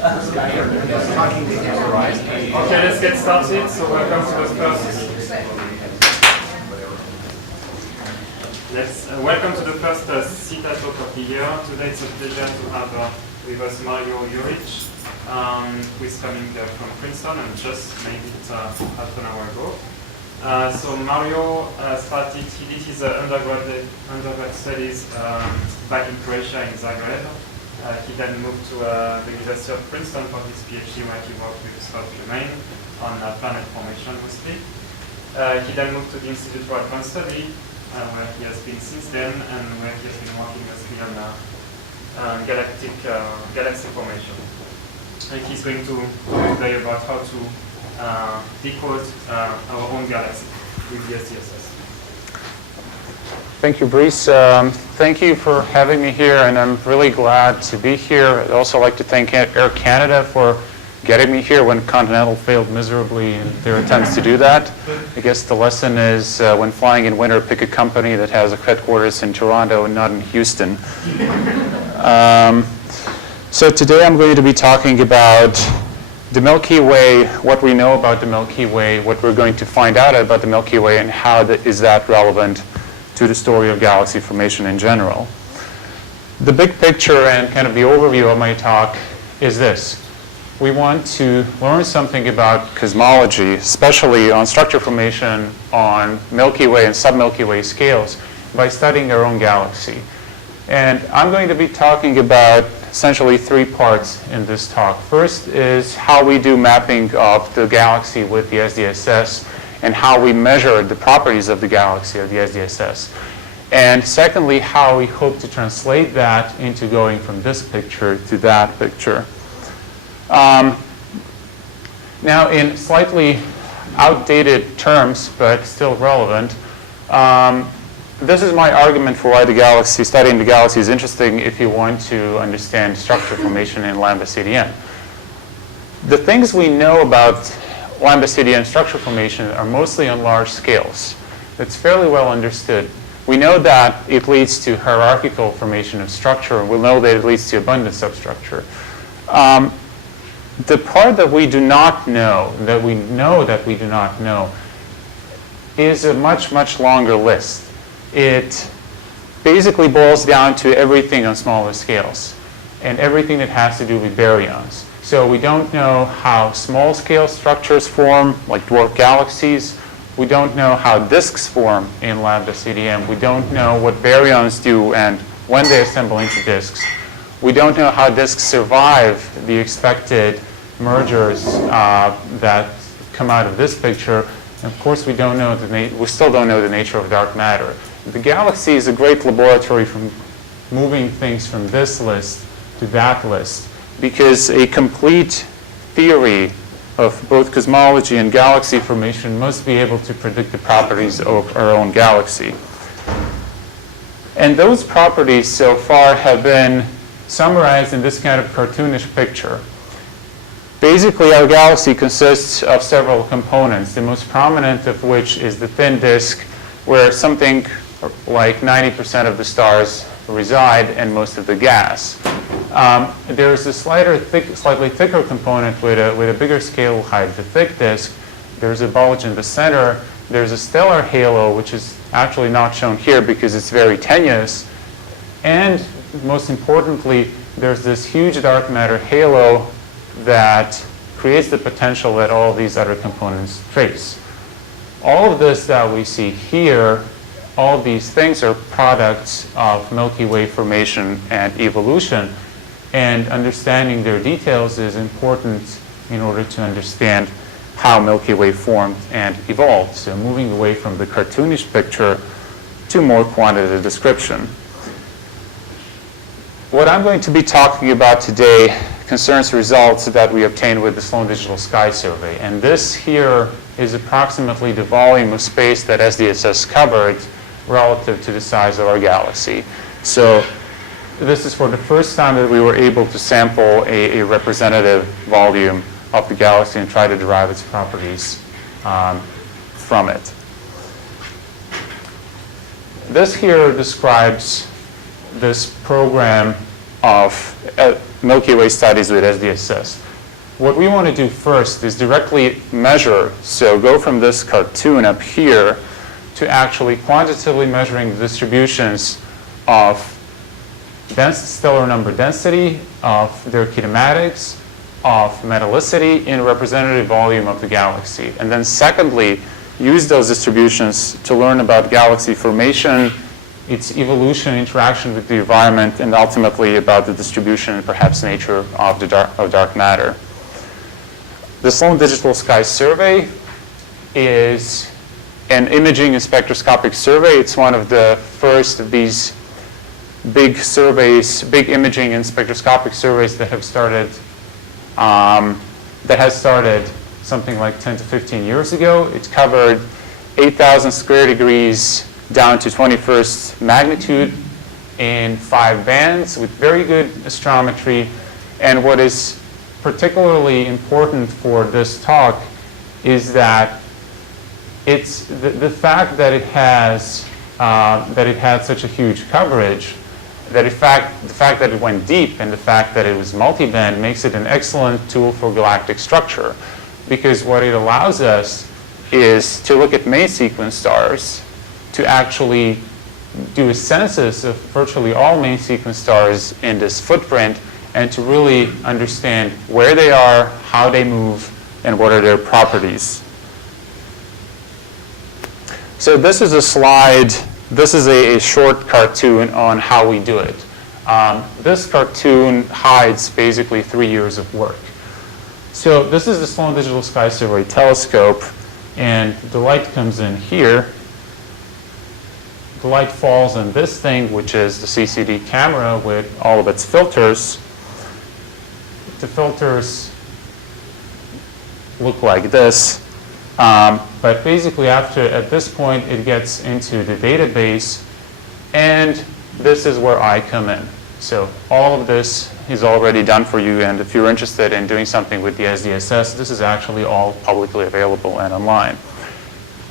Okay, let's get started. So welcome to the first CITA talk of the year. Today it's a pleasure to have with us Mario Juric, who is coming from Princeton and just made it half an hour ago. So Mario he did his undergrad studies back in Croatia in Zagreb. He then moved to the University of Princeton for his PhD, where he worked with Scott Germain on planet formation mostly. He then moved to the Institute for Advanced Study, where he has been since then, and where he has been working mostly on galaxy formation. And he's going to talk today about how to decode our own galaxy with the SDSS. Thank you, Brice. Thank you for having me here, and I'm really glad to be here. I'd also like to thank Air Canada for getting me here when Continental failed miserably in their attempts to do that. I guess the lesson is when flying in winter, pick a company that has a headquarters in Toronto and not in Houston. So today I'm going to be talking about the Milky Way, what we know about the Milky Way, what we're going to find out about the Milky Way, and how is that relevant to the story of galaxy formation in general. The big picture and kind of the overview of my talk is this. We want to learn something about cosmology, especially on structure formation on Milky Way and sub-Milky Way scales, by studying our own galaxy. And I'm going to be talking about essentially three parts in this talk. First is how we do mapping of the galaxy with the SDSS and how we measure the properties of the galaxy of the SDSS. And secondly, how we hope to translate that into going from this picture to that picture. Now, in slightly outdated terms, but still relevant, this is my argument for why studying the galaxy is interesting if you want to understand structure formation in lambda CDM. The things we know about lambda CDM structure formation are mostly on large scales. It's fairly well understood. We know that it leads to hierarchical formation of structure, and we know that it leads to abundant substructure. The part that we do not know, that we do not know, is a much, much longer list. It basically boils down to everything on smaller scales and everything that has to do with baryons. So we don't know how small-scale structures form, like dwarf galaxies. We don't know how disks form in lambda CDM. We don't know what baryons do and when they assemble into disks. We don't know how disks survive the expected mergers that come out of this picture. And of course, we still don't know the nature of dark matter. The galaxy is a great laboratory for moving things from this list to that list, because a complete theory of both cosmology and galaxy formation must be able to predict the properties of our own galaxy. And those properties so far have been summarized in this kind of cartoonish picture. Basically, our galaxy consists of several components, the most prominent of which is the thin disk, where something like 90% of the stars reside and most of the gas. There's a slightly thicker component with a bigger scale height, the thick disk. There's a bulge in the center. There's a stellar halo, which is actually not shown here because it's very tenuous. And most importantly, there's this huge dark matter halo that creates the potential that all of these other components trace. All of this that we see here, all of these things are products of Milky Way formation and evolution, and understanding their details is important in order to understand how Milky Way formed and evolved. So moving away from the cartoonish picture to more quantitative description. What I'm going to be talking about today concerns results that we obtained with the Sloan Digital Sky Survey. And this here is approximately the volume of space that SDSS covered relative to the size of our galaxy. So this is for the first time that we were able to sample a representative volume of the galaxy and try to derive its properties from it. This here describes this program of Milky Way studies with SDSS. What we want to do first is directly measure, so go from this cartoon up here to actually quantitatively measuring the distributions of stellar number density, of their kinematics, of metallicity in representative volume of the galaxy. And then secondly, use those distributions to learn about galaxy formation, its evolution, interaction with the environment, and ultimately about the distribution and perhaps nature of dark matter. The Sloan Digital Sky Survey is an imaging and spectroscopic survey. It's one of the first of these big surveys, big imaging and spectroscopic surveys that have started, that has started something like 10 to 15 years ago. It's covered 8,000 square degrees down to 21st magnitude in 5 bands with very good astrometry. And what is particularly important for this talk is that it's the fact that it has that it had such a huge coverage, that in fact the fact that it went deep and the fact that it was multi-band makes it an excellent tool for galactic structure, because what it allows us is to look at main sequence stars, to actually do a census of virtually all main sequence stars in this footprint, and to really understand where they are, how they move, and what are their properties. So this is a slide, this is a short cartoon on how we do it. This cartoon hides basically 3 years of work. So this is the Sloan Digital Sky Survey telescope, and the light comes in here. The light falls on this thing, which is the CCD camera with all of its filters. The filters look like this. But basically at this point, it gets into the database, and this is where I come in. So all of this is already done for you, and if you're interested in doing something with the SDSS, this is actually all publicly available and online.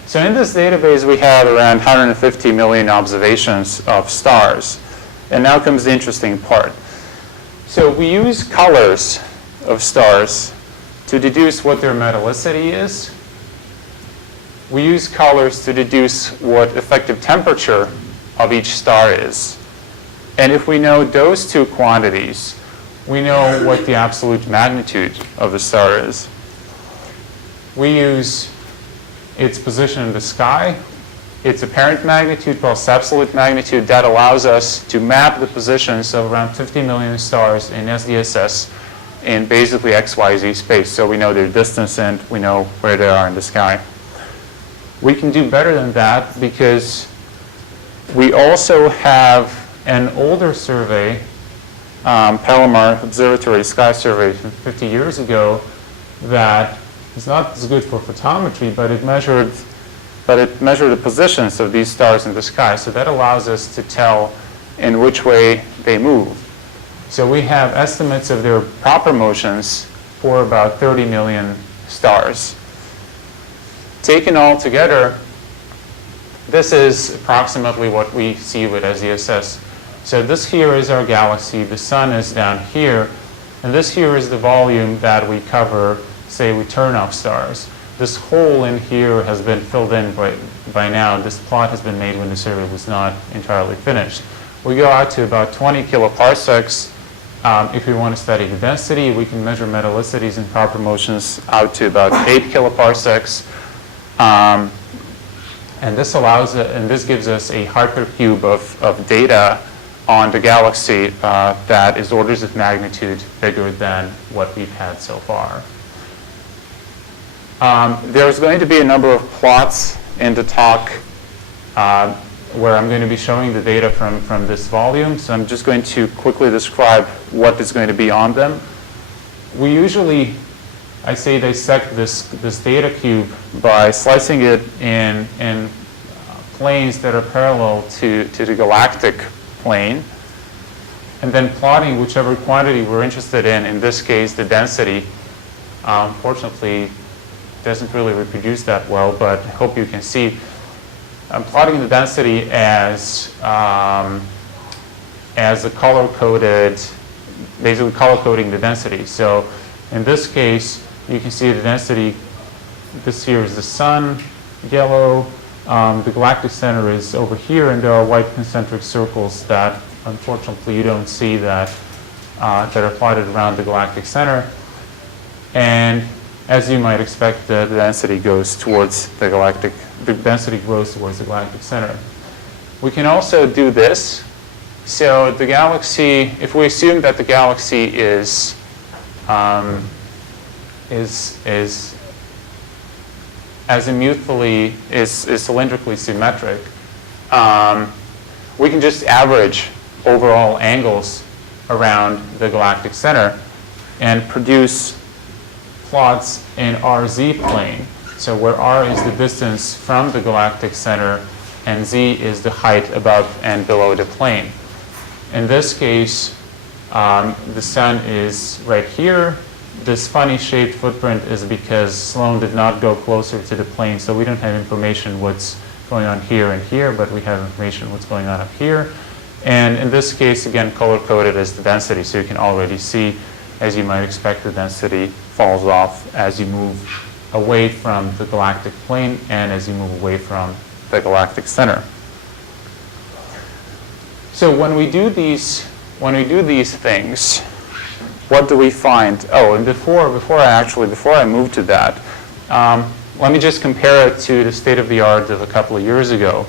So in this database, we have around 150 million observations of stars. And now comes the interesting part. So we use colors of stars to deduce what their metallicity is. We use colors to deduce what effective temperature of each star is. And if we know those two quantities, we know what the absolute magnitude of the star is. We use its position in the sky, its apparent magnitude plus absolute magnitude. That allows us to map the positions of around 50 million stars in SDSS in basically XYZ space. So we know their distance and we know where they are in the sky. We can do better than that because we also have an older survey, Palomar Observatory Sky Survey from 50 years ago, that is not as good for photometry, but it measured the positions of these stars in the sky. So that allows us to tell in which way they move. So we have estimates of their proper motions for about 30 million stars. Taken all together, this is approximately what we see with SDSS. So this here is our galaxy, the sun is down here, and this here is the volume that we cover, say we turn off stars. This hole in here has been filled in by now. This plot has been made when the survey was not entirely finished. We go out to about 20 kiloparsecs. If we want to study the density, we can measure metallicities and proper motions out to about 8 kiloparsecs. And this allows, and this gives us a hypercube of data on the galaxy that is orders of magnitude bigger than what we've had so far. There's going to be a number of plots in the talk where I'm going to be showing the data from this volume. So I'm just going to quickly describe what is going to be on them. We usually, I say, dissect this data cube by slicing it in planes that are parallel to the galactic plane, and then plotting whichever quantity we're interested in this case, the density. Unfortunately, doesn't really reproduce that well, but I hope you can see. I'm plotting the density as a color-coded basically color-coding the density. So in this case, you can see the density. This here is the sun, yellow. The galactic center is over here, and there are white concentric circles that, unfortunately, you don't see that are plotted around the galactic center. And as you might expect, the density goes towards the density grows towards the galactic center. We can also do this. So the galaxy, if we assume that the galaxy is azimuthally, is cylindrically symmetric, we can just average overall angles around the galactic center and produce plots in RZ plane. So where R is the distance from the galactic center and Z is the height above and below the plane. In this case, the sun is right here. This funny shaped footprint is because Sloan did not go closer to the plane, so we don't have information what's going on here and here, but we have information what's going on up here. And in this case, again, color-coded as the density, so you can already see, as you might expect, the density falls off as you move away from the galactic plane and as you move away from the galactic center. So when we do these things, what do we find? Oh, and before I move to that, let me just compare it to the state of the art of a couple of years ago.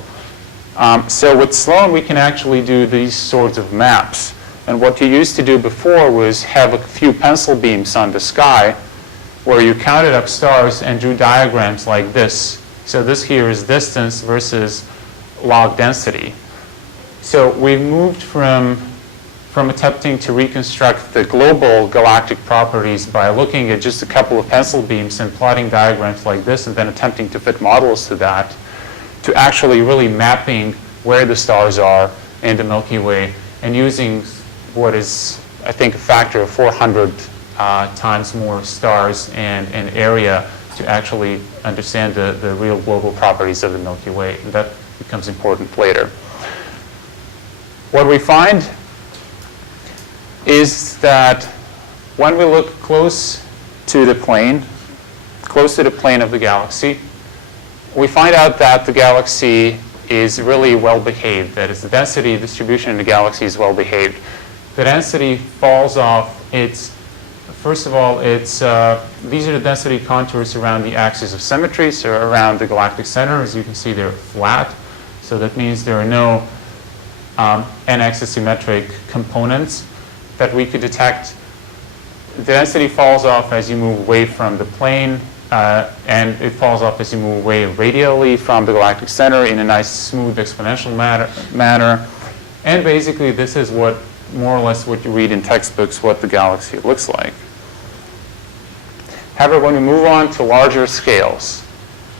So with Sloan, we can actually do these sorts of maps. And what you used to do before was have a few pencil beams on the sky where you counted up stars and drew diagrams like this. So this here is distance versus log density. So we've moved from attempting to reconstruct the global galactic properties by looking at just a couple of pencil beams and plotting diagrams like this and then attempting to fit models to that, to actually really mapping where the stars are in the Milky Way and using what is, I think, a factor of 400 times more stars and area to actually understand the real global properties of the Milky Way. And that becomes important later. What we find is that when we look close to the plane of the galaxy, we find out that the galaxy is really well behaved. That is, the density distribution in the galaxy is well behaved. The density falls off. First of all, these are the density contours around the axis of symmetry, so around the galactic center. As you can see, they're flat. So that means there are no n-axis symmetric components that we could detect. The density falls off as you move away from the plane, and it falls off as you move away radially from the galactic center in a nice, smooth, exponential manner. And basically, this is what, more or less, what you read in textbooks, what the galaxy looks like. However, when we move on to larger scales,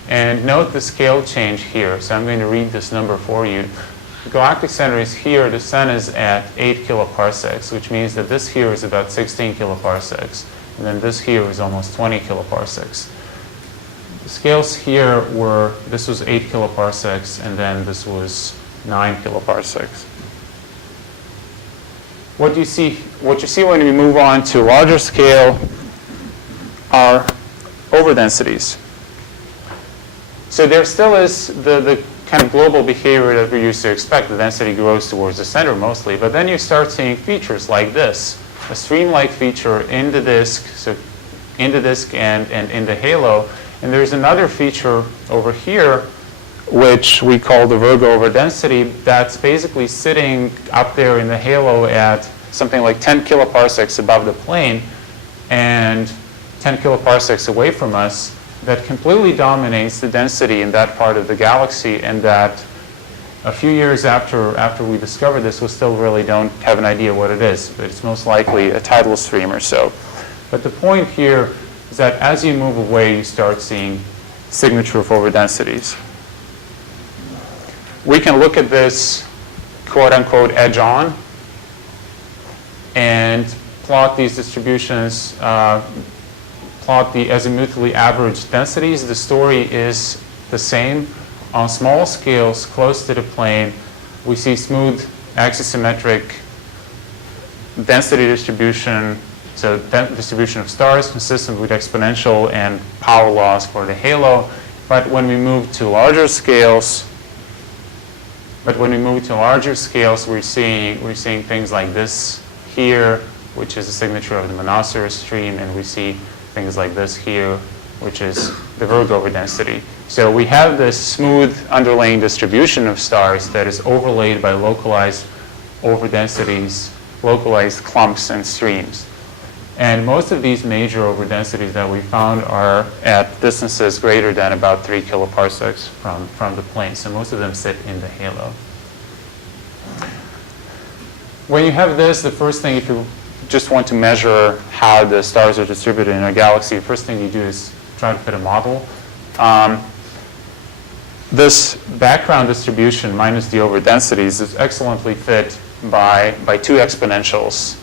and note the scale change here, so I'm going to read this number for you. The galactic center is here. The sun is at 8 kiloparsecs, which means that this here is about 16 kiloparsecs. And then this here is almost 20 kiloparsecs. The scales here were, this was 8 kiloparsecs, and then this was 9 kiloparsecs. What you see when we move on to larger scale are overdensities. So there still is the kind of global behavior that we used to expect. The density grows towards the center mostly, but then you start seeing features like this, a stream-like feature in the disk, so in the disk and in the halo. And there's another feature over here, which we call the Virgo overdensity, that's basically sitting up there in the halo at something like 10 kiloparsecs above the plane and 10 kiloparsecs away from us, that completely dominates the density in that part of the galaxy, and that a few years after we discovered this, we still really don't have an idea what it is, but it's most likely a tidal stream or so. But the point here is that as you move away, you start seeing signature of overdensities. We can look at this quote-unquote edge-on and plot these distributions, plot the azimuthally averaged densities. The story is the same. On small scales, close to the plane, we see smooth axisymmetric density distribution, so distribution of stars consistent with exponential and power laws for the halo. But when we move to larger scales, we're seeing things like this here, which is a signature of the monoceros stream, and we see things like this here, which is the Virgo overdensity. So we have this smooth underlying distribution of stars that is overlaid by localized overdensities, localized clumps and streams. And most of these major overdensities that we found are at distances greater than about 3 kiloparsecs from the plane. So most of them sit in the halo. When you have this, the first thing, if you just want to measure how the stars are distributed in a galaxy, the first thing you do is try to fit a model. This background distribution minus the overdensities is excellently fit by 2 exponentials.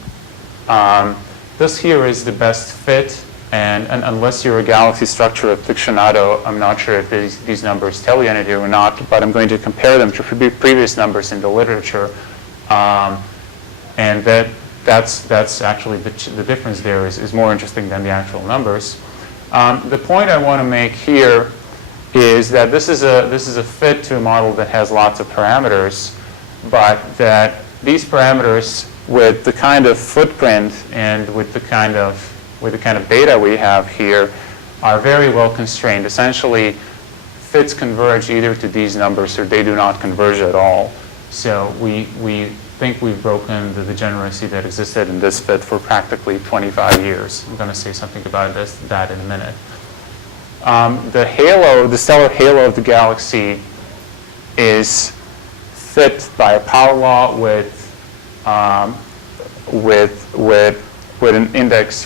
This here is the best fit, and unless you're a galaxy structure aficionado, I'm not sure if these numbers tell you anything or not, but I'm going to compare them to previous numbers in the literature, and that's actually the difference there is more interesting than the actual numbers. The point I want to make here is that this is a fit to a model that has lots of parameters, but that these parameters with the kind of footprint and with the kind of data we have here are very well constrained. Essentially, fits converge either to these numbers or they do not converge at all. So we think we've broken the degeneracy that existed in this fit for practically 25 years. I'm going to say something about that in a minute. The stellar halo of the galaxy is fit by a power law with an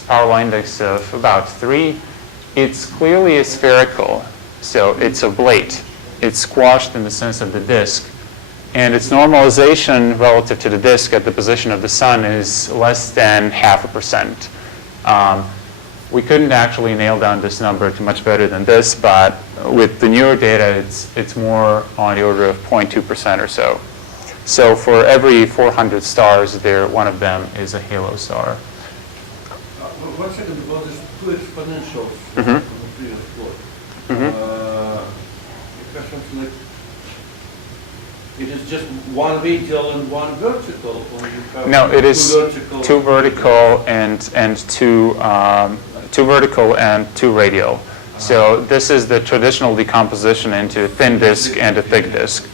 power law index of about 3. It's clearly aspherical, so it's oblate. It's squashed in the sense of the disk. And its normalization relative to the disk at the position of the sun is less than 0.5%. We couldn't actually nail down this number to much better than this, but with the newer data, it's more on the order of 0.2% or so. So for every 400 stars, one of them is a halo star. 1 second about these 2 exponentials Mm-hmm. on the previous plot. Mm-hmm. The question is like, it is just one radial and one vertical, or you have No, it is 2 vertical and 2 radial. So this is the traditional decomposition into a thin disk and a thick disk.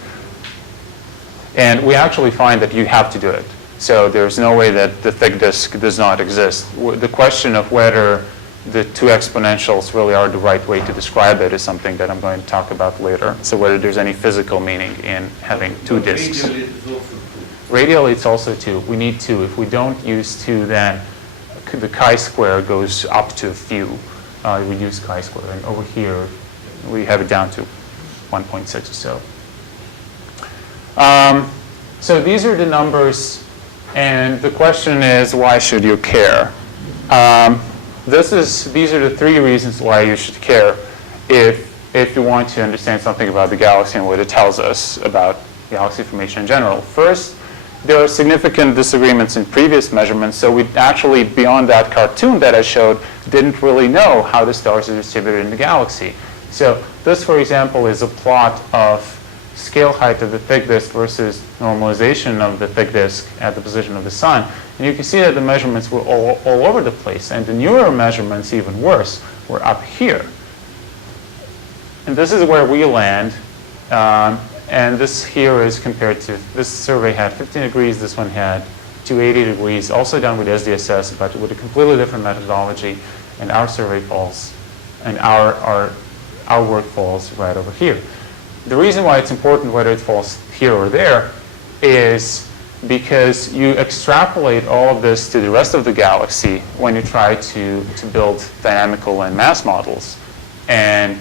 And we actually find that you have to do it. So there's no way that the thick disk does not exist. The question of whether the 2 exponentials really are the right way to describe it is something that I'm going to talk about later. So whether there's any physical meaning in having 2 disks. Radial is also 2. Radial, it's also 2. We need 2. If we don't use 2, then the chi-square goes up to a few. We use chi-square. And over here, we have it down to 1.6 or so. So these are the numbers, and the question is, why should you care? These are the 3 reasons why you should care if you want to understand something about the galaxy and what it tells us about galaxy formation in general. First, there are significant disagreements in previous measurements, so we actually, beyond that cartoon that I showed, didn't really know how the stars are distributed in the galaxy. So this, for example, is a plot of scale height of the thick disk versus normalization of the thick disk at the position of the sun. And you can see that the measurements were all over the place. And the newer measurements, even worse, were up here. And this is where we land. And this here is compared to, this survey had 15 degrees, this one had 280 degrees, also done with SDSS, but with a completely different methodology. And our survey falls, and our work falls right over here. The reason why it's important whether it falls here or there is because you extrapolate all of this to the rest of the galaxy when you try to build dynamical and mass models. And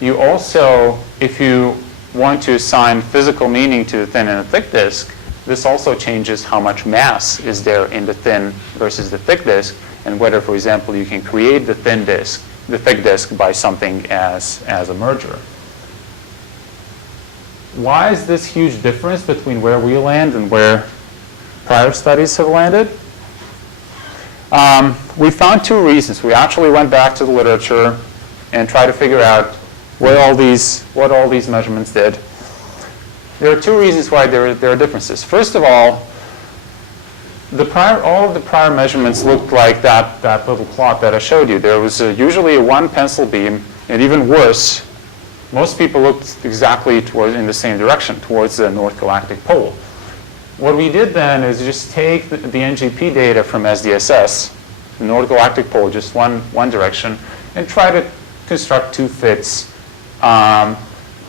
you also, if you want to assign physical meaning to the thin and the thick disk, this also changes how much mass is there in the thin versus the thick disk, and whether, for example, you can create the thick disk by something as a merger. Why is this huge difference between where we land and where prior studies have landed? We found two reasons. We actually went back to the literature and tried to figure out what all these measurements did. There are two reasons why there are differences. First of all, all of the prior measurements looked like that little plot that I showed you. There was usually one pencil beam, and even worse, most people looked exactly in the same direction, towards the North Galactic Pole. What we did then is just take the NGP data from SDSS, the North Galactic Pole, just one direction, and try to construct two fits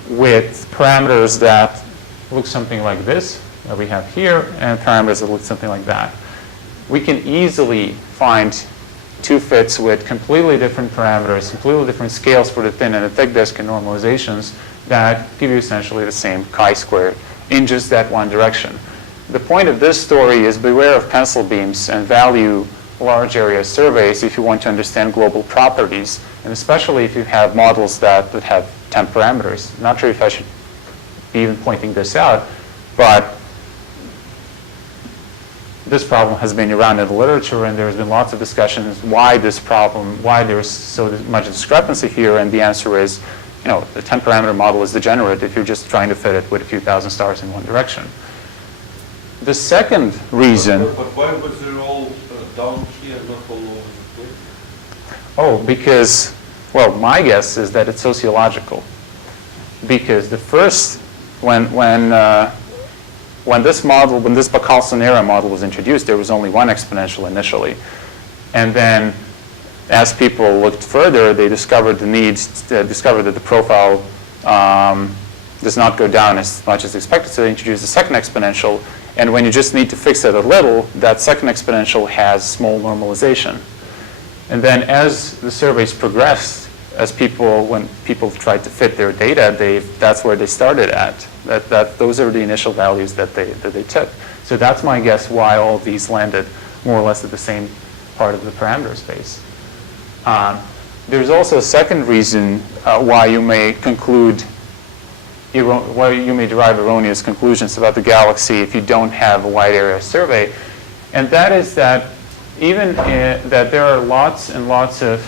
with parameters that look something like this, that we have here, and parameters that look something like that. We can easily find two fits with completely different parameters, completely different scales for the thin and the thick disk and normalizations that give you essentially the same chi-squared in just that one direction. The point of this story is beware of pencil beams and value large area surveys if you want to understand global properties, and especially if you have models that have 10 parameters. I'm not sure if I should be even pointing this out, but this problem has been around in the literature, and there's been lots of discussions why there's so much discrepancy here, and the answer is, the 10 parameter model is degenerate if you're just trying to fit it with a few thousand stars in one direction. The second reason... But why was it all down here, not all over the place? Oh, because, well, my guess is that it's sociological. Because the first, when this Bacalson-era model was introduced, there was only one exponential initially. And then, as people looked further, they discovered discovered that the profile does not go down as much as expected, so they introduced a second exponential. And when you just need to fix it a little, that second exponential has small normalization. And then as the surveys progressed, when people tried to fit their data, that's where they started at. Those are the initial values that they took. So that's my guess why all of these landed more or less at the same part of the parameter space. There's also a second reason why you may derive erroneous conclusions about the galaxy if you don't have a wide area survey, and that is that that there are lots and lots of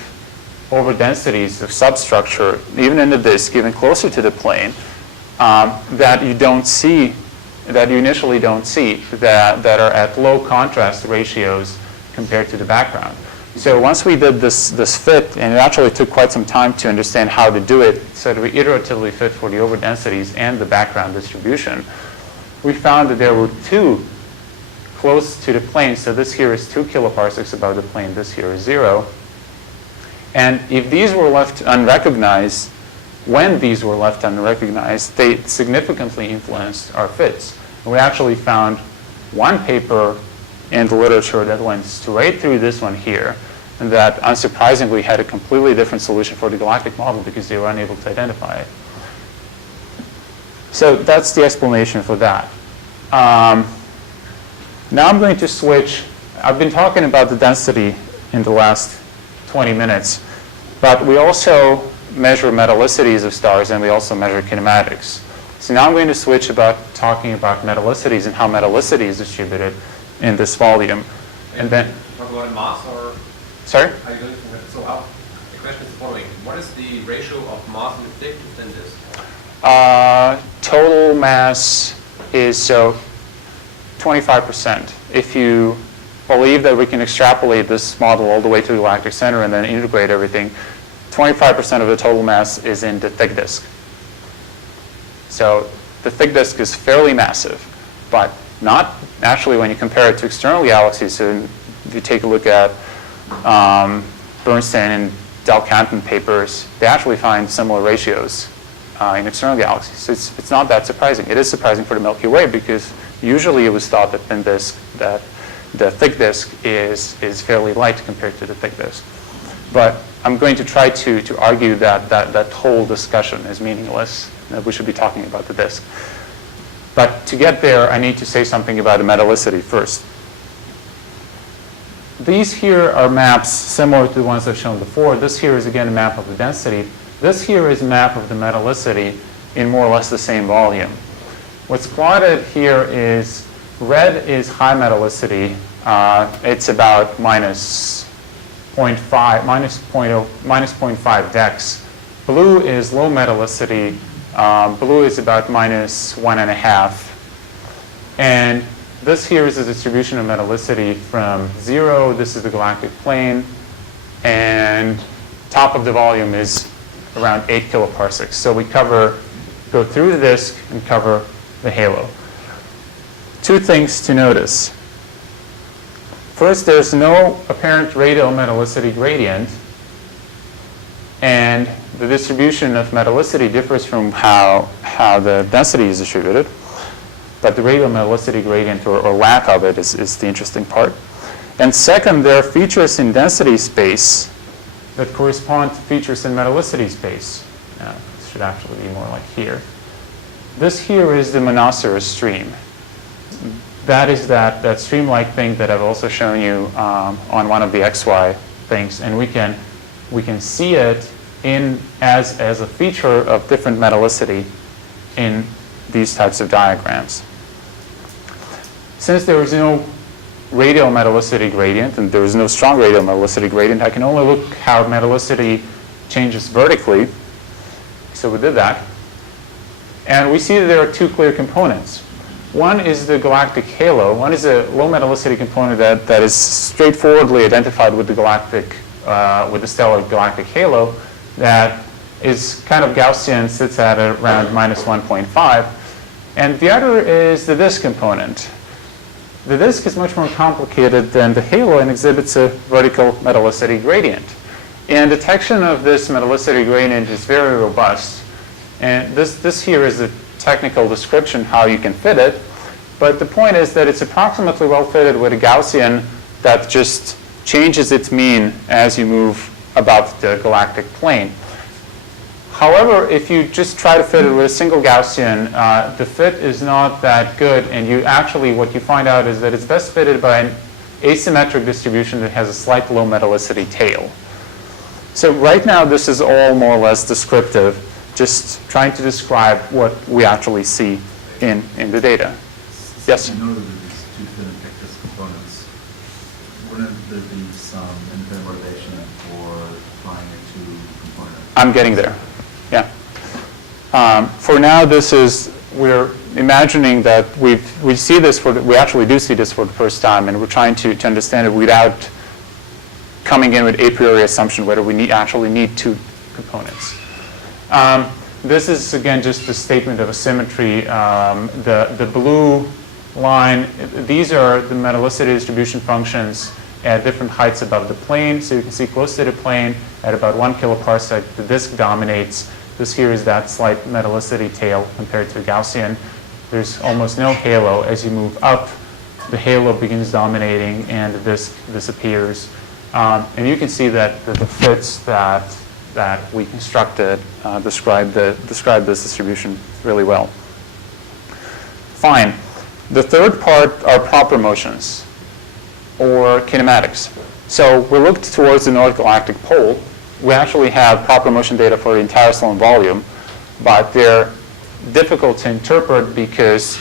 overdensities of substructure, even in the disk, even closer to the plane, that you initially don't see, that are at low contrast ratios compared to the background. So once we did this fit, and it actually took quite some time to understand how to do it, so that we iteratively fit for the overdensities and the background distribution, we found that there were two close to the plane. So this here is 2 kiloparsecs above the plane. This here is 0. And if these were left unrecognized, when these were left unrecognized, they significantly influenced our fits. And we actually found one paper in the literature that went straight through this one here, and that unsurprisingly had a completely different solution for the galactic model because they were unable to identify it. So that's the explanation for that. Now I'm going to switch. I've been talking about the density in the last 20 minutes, but we also measure metallicities of stars, and we also measure kinematics. So now I'm going to switch talking about metallicities and how metallicity is distributed in this volume. And then talk about mass, or sorry? Are you going to the question is the following: what is the ratio of mass and thick within this? Total mass is 25%. If you believe that we can extrapolate this model all the way to the Galactic Center and then integrate everything, 25% of the total mass is in the thick disk. So the thick disk is fairly massive, but not actually when you compare it to external galaxies. So if you take a look at Bernstein and Del-Canton papers, they actually find similar ratios in external galaxies. So it's not that surprising. It is surprising for the Milky Way because usually it was thought that the thick disk is fairly light compared to the thick disk. But I'm going to try to argue that whole discussion is meaningless, that we should be talking about the disk. But to get there, I need to say something about the metallicity first. These here are maps similar to the ones I've shown before. This here is again a map of the density. This here is a map of the metallicity in more or less the same volume. What's plotted here is Red is high metallicity. It's about minus 0.5, minus 0.5 dex. Blue is low metallicity. Blue is about minus 1.5. And this here is the distribution of metallicity from 0. This is the galactic plane. And top of the volume is around 8 kiloparsecs. So we go through the disk and cover the halo. Two things to notice. First, there's no apparent radial metallicity gradient. And the distribution of metallicity differs from how the density is distributed. But the radial metallicity gradient, or lack of it, is the interesting part. And second, there are features in density space that correspond to features in metallicity space. Now, this should actually be more like here. This here is the monocerous stream. That is that stream-like thing that I've also shown you on one of the XY things. And we can see it as a feature of different metallicity in these types of diagrams. Since there is no radial metallicity gradient, and there is no strong radial metallicity gradient, I can only look how metallicity changes vertically. So we did that. And we see that there are two clear components. One is the galactic halo. One is a low metallicity component that is straightforwardly identified with the stellar galactic halo that is kind of Gaussian, sits at around minus 1.5. And the other is the disk component. The disk is much more complicated than the halo and exhibits a vertical metallicity gradient. And detection of this metallicity gradient is very robust. And this here is a technical description how you can fit it. But the point is that it's approximately well fitted with a Gaussian that just changes its mean as you move about the galactic plane. However, if you just try to fit it with a single Gaussian, the fit is not that good. And what you find out is that it's best fitted by an asymmetric distribution that has a slight low metallicity tail. So right now, this is all more or less descriptive, just trying to describe what we actually see in the data. Yes? In order to these two thin Pictus components, wouldn't there be some independent motivation for applying it to component? I'm getting there. Yeah. For now, we're imagining that we actually do see this for the first time, and we're trying to understand it without coming in with a priori assumption whether we actually need two components. This is, again, just a statement of a symmetry. The blue line, these are the metallicity distribution functions at different heights above the plane. So you can see close to the plane at about 1 kiloparsec, the disk dominates. This here is that slight metallicity tail compared to a Gaussian. There's almost no halo. As you move up, the halo begins dominating and the disk disappears. And you can see that the fits that we constructed describe this distribution really well. Fine. The third part are proper motions, or kinematics. So we looked towards the North Galactic Pole. We actually have proper motion data for the entire Sloan volume, but they're difficult to interpret because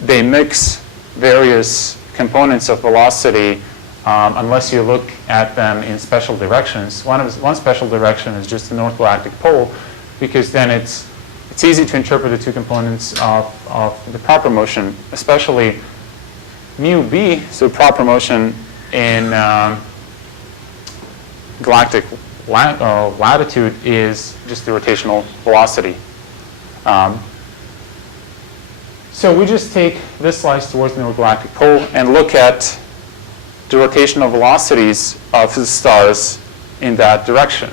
they mix various components of velocity unless you look at them in special directions. One special direction is just the North Galactic Pole, because then it's easy to interpret the two components of the proper motion, especially mu b, so proper motion in galactic latitude is just the rotational velocity. So we just take this slice towards the North Galactic Pole and look at the rotational velocities of the stars in that direction.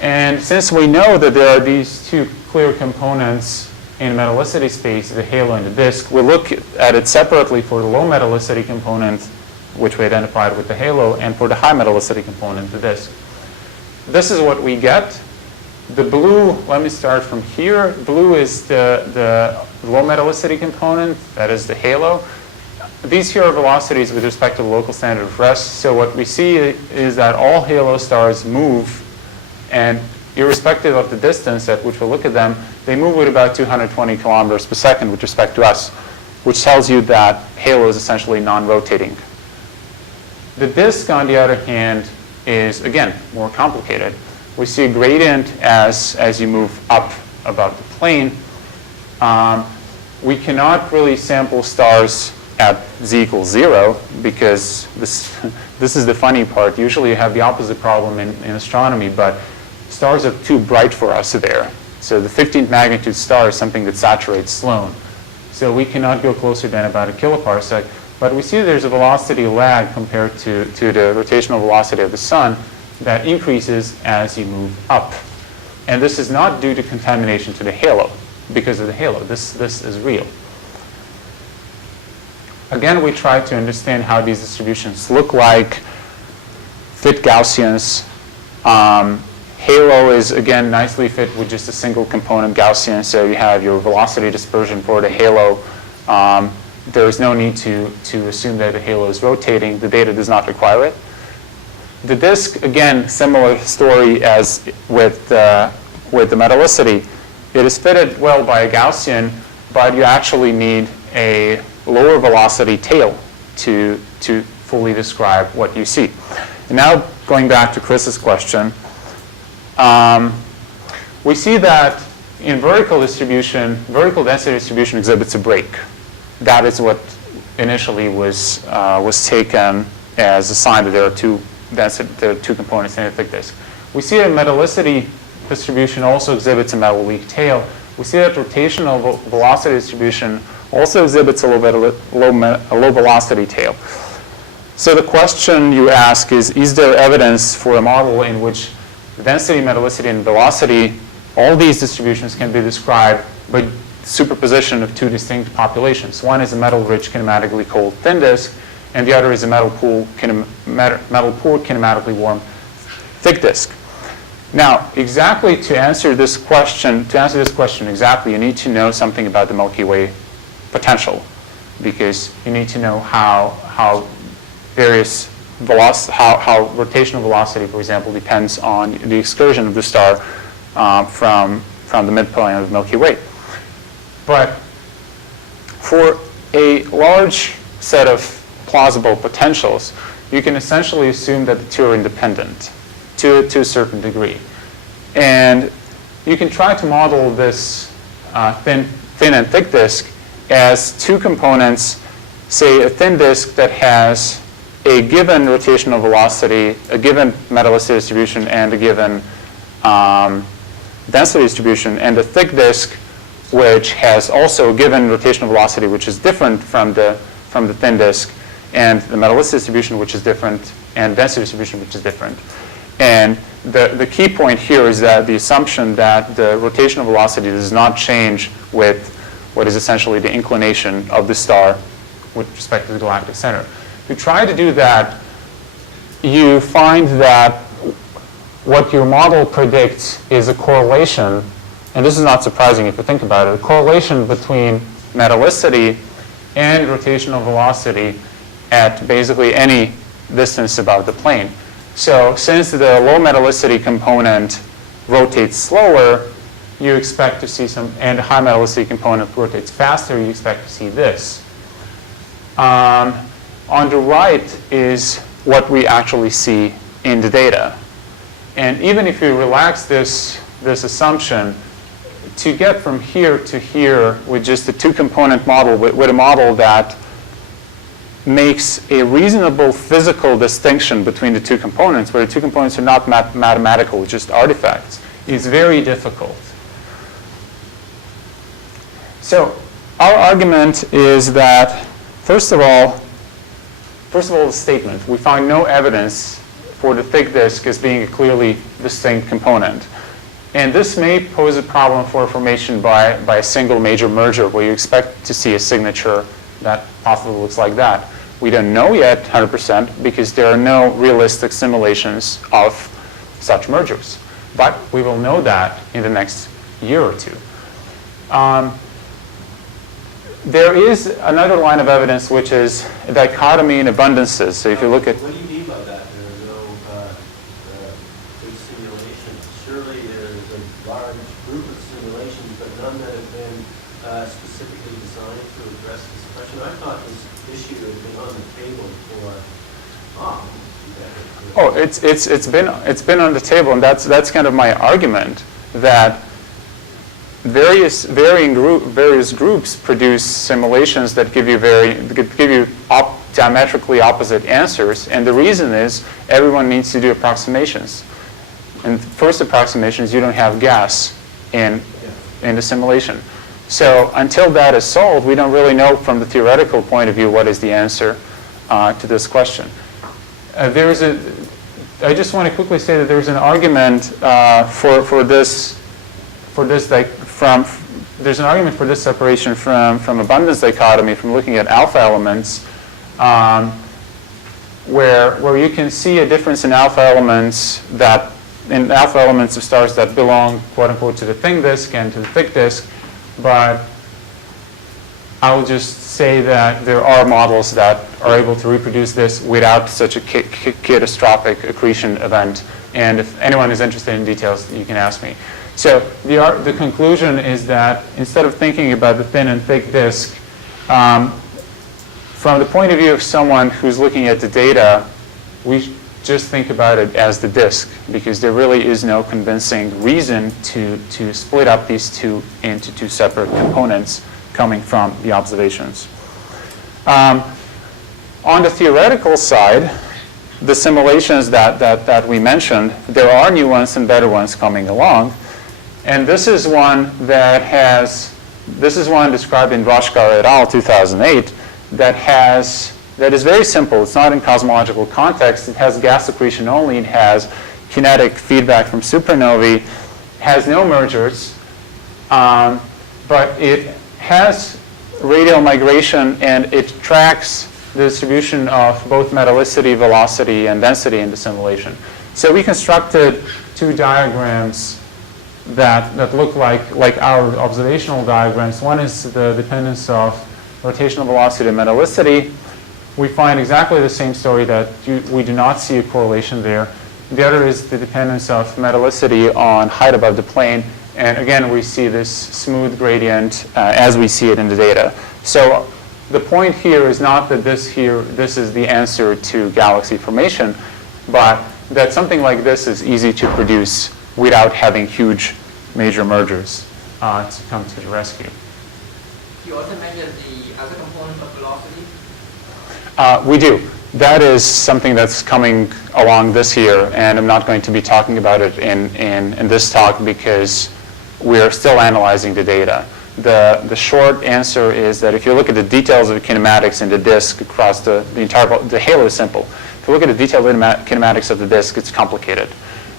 And since we know that there are these two clear components in metallicity space, the halo and the disk, we look at it separately for the low metallicity component, which we identified with the halo, and for the high metallicity component, the disk. This is what we get. The blue, let me start from here. Blue is the low metallicity component, that is the halo. These here are velocities with respect to the local standard of rest. So what we see is that all halo stars move, and irrespective of the distance at which we look at them, they move with about 220 kilometers per second with respect to us. which tells you that halo is essentially non-rotating. The disk, on the other hand, is, again, more complicated. We see a gradient as you move up about the plane. We cannot really sample stars at z equals 0 because this is the funny part. Usually you have the opposite problem in astronomy, but stars are too bright for us there. So the 15th magnitude star is something that saturates Sloan. So we cannot go closer than about a kiloparsec. But we see there's a velocity lag compared to the rotational velocity of the sun that increases as you move up. And this is not due to contamination to the halo, because of the halo. This is real. Again, we try to understand how these distributions look like, fit Gaussians. Halo is, again, nicely fit with just a single component Gaussian, so you have your velocity dispersion for the halo. There is no need to assume that the halo is rotating. The data does not require it. The disk, again, similar story as with the metallicity. It is fitted well by a Gaussian, but you actually need a lower velocity tail to fully describe what you see. And now going back to Chris's question, we see that in vertical distribution, vertical density distribution exhibits a break. That is what initially was taken as a sign that there are two components in a thick disk. We see that metallicity distribution also exhibits a metal weak tail. We see that rotational velocity distribution also exhibits a low velocity tail. So the question you ask is there evidence for a model in which density, metallicity, and velocity, all these distributions can be described by superposition of two distinct populations? One is a metal-rich kinematically cold thin disk, and the other is a metal-poor kinematically warm thick disk. Now, exactly to answer this question exactly, you need to know something about the Milky Way potential, because you need to know how rotational velocity, for example, depends on the excursion of the star from the midpoint of the Milky Way. But for a large set of plausible potentials, you can essentially assume that the two are independent to a certain degree. And you can try to model this thin and thick disk as two components, say a thin disk that has a given rotational velocity, a given metallicity distribution, and a given density distribution, and a thick disk which has also a given rotational velocity which is different from the thin disk, and the metallicity distribution which is different, and density distribution which is different. And the key point here is that the assumption that the rotational velocity does not change with what is essentially the inclination of the star with respect to the galactic center. If you try to do that, you find that what your model predicts is a correlation, and this is not surprising if you think about it, a correlation between metallicity and rotational velocity at basically any distance above the plane. So since the low metallicity component rotates slower, you expect to see some, and the high metallicity component rotates faster, you expect to see this. On the right is what we actually see in the data. And even if you relax this assumption, to get from here to here with just a two-component model, with a model that makes a reasonable physical distinction between the two components, where the two components are not mathematical, just artifacts, is very difficult. So our argument is that, first of all, the statement, we find no evidence for the thick disk as being a clearly distinct component. And this may pose a problem for formation by a single major merger, where you expect to see a signature that possibly looks like that. We don't know yet 100% because there are no realistic simulations of such mergers. But we will know that in the next year or two. There is another line of evidence, which is a dichotomy in abundances. So if you look at... What do you mean by that? There are no big simulations. Surely there's a large group of simulations, but none that have been specifically designed to address this question? I thought this issue had been on the table for, Oh, it's been on the table, and that's kind of my argument, that various groups produce simulations that give you diametrically opposite answers, and the reason is everyone needs to do approximations. And the first approximation is you don't have gas in the simulation. So until that is solved, we don't really know from the theoretical point of view what is the answer to this question. I just want to quickly say that there's an argument for this there's an argument for this separation from abundance dichotomy, from looking at alpha elements, where you can see a difference in alpha elements of stars that belong, quote unquote, to the thin disk and to the thick disk. But I'll just say that there are models that are able to reproduce this without such a catastrophic accretion event. And if anyone is interested in details, you can ask me. So the conclusion is that instead of thinking about the thin and thick disk, from the point of view of someone who's looking at the data, we just think about it as the disk, because there really is no convincing reason to split up these two into two separate components coming from the observations. On the theoretical side, the simulations that we mentioned, there are new ones and better ones coming along. And this is one described in Vashkar et al. 2008 that is very simple. It's not in cosmological context. It has gas accretion only. It has kinetic feedback from supernovae. Has no mergers, but it has radial migration, and it tracks the distribution of both metallicity, velocity, and density in the simulation. So we constructed two diagrams that look like our observational diagrams. One is the dependence of rotational velocity and metallicity. We find exactly the same story, that we do not see a correlation there. The other is the dependence of metallicity on height above the plane. And again, we see this smooth gradient as we see it in the data. So the point here is not that this is the answer to galaxy formation, but that something like this is easy to produce without having huge major mergers to come to the rescue. You also measure the other component of velocity? We do. That is something that's coming along this year, and I'm not going to be talking about it in this talk because we're still analyzing the data. The short answer is that if you look at the details of kinematics in the disk across the halo is simple. If you look at the detailed kinematics of the disk, it's complicated.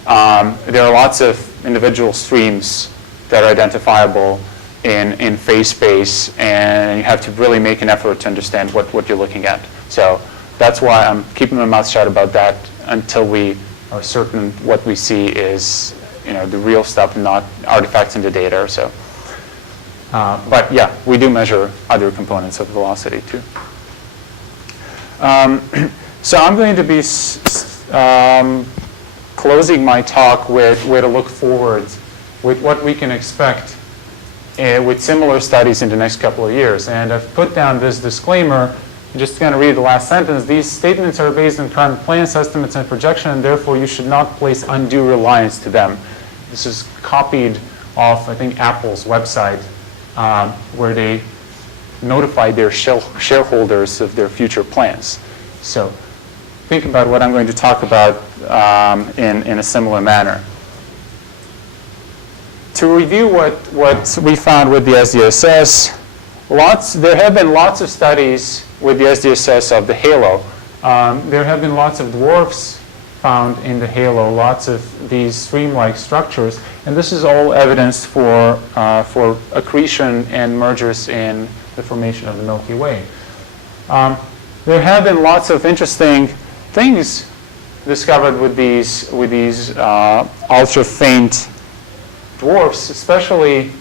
There are lots of individual streams that are identifiable in phase space, and you have to really make an effort to understand what you're looking at. So that's why I'm keeping my mouth shut about that until we are certain what we see is the real stuff, not artifacts in the data or so. But yeah, we do measure other components of velocity too. So I'm going to be closing my talk with a look forward, with what we can expect with similar studies in the next couple of years. And I've put down this disclaimer. I'm just going to read the last sentence. These statements are based on current plans, estimates, and projection, and therefore you should not place undue reliance to them. This is copied off, I think, Apple's website, where they notified their shareholders of their future plans. So think about what I'm going to talk about in a similar manner. To review what we found with the SDSS, there have been lots of studies with the SDSS of the halo. There have been lots of dwarfs found in the halo, lots of these stream-like structures, and this is all evidence for accretion and mergers in the formation of the Milky Way. There have been lots of interesting things discovered with these ultra-faint dwarfs. Especially